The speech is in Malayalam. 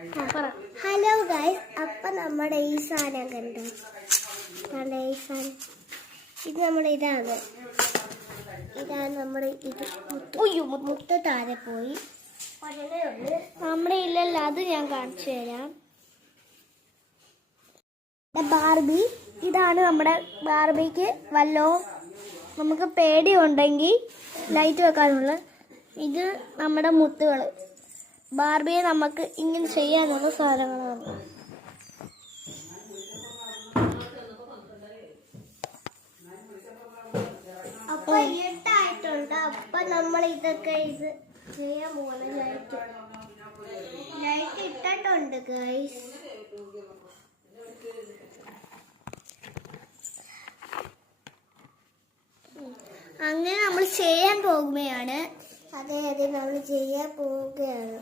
ഹലോ ഗൈസ്, അപ്പൊ നമ്മുടെ ഈ സാധനം കണ്ടോ? ഈ സാധനം ഇത് നമ്മുടെ ഇതാണ് നമ്മുടെ ഇത് മുത്ത താഴെ പോയി നമ്മുടെ ഇല്ലല്ല, അത് ഞാൻ കാണിച്ചു തരാം. ബാർബി, ഇതാണ് നമ്മുടെ ബാർബിക്ക് വല്ലോ നമുക്ക് പേടിയുണ്ടെങ്കിൽ ലൈറ്റ് വെക്കാനുള്ള. ഇത് നമ്മുടെ മുത്തുകൾ. ബാർബിയെ നമുക്ക് ഇങ്ങനെ ചെയ്യാനുള്ള സാധനങ്ങളാണ്. അപ്പൊ ഇരുട്ടായിട്ടുണ്ട്. അപ്പൊ നമ്മൾ ഇതൊക്കെ ഇത് ചെയ്യാൻ പോകുന്ന ലൈറ്റ് ഇട്ടിട്ടുണ്ട് ഗൈസ്. അങ്ങനെ നമ്മൾ ചെയ്യാൻ പോകുകയാണ്. അതെ നമ്മൾ ചെയ്യാൻ പോവുകയാണ്.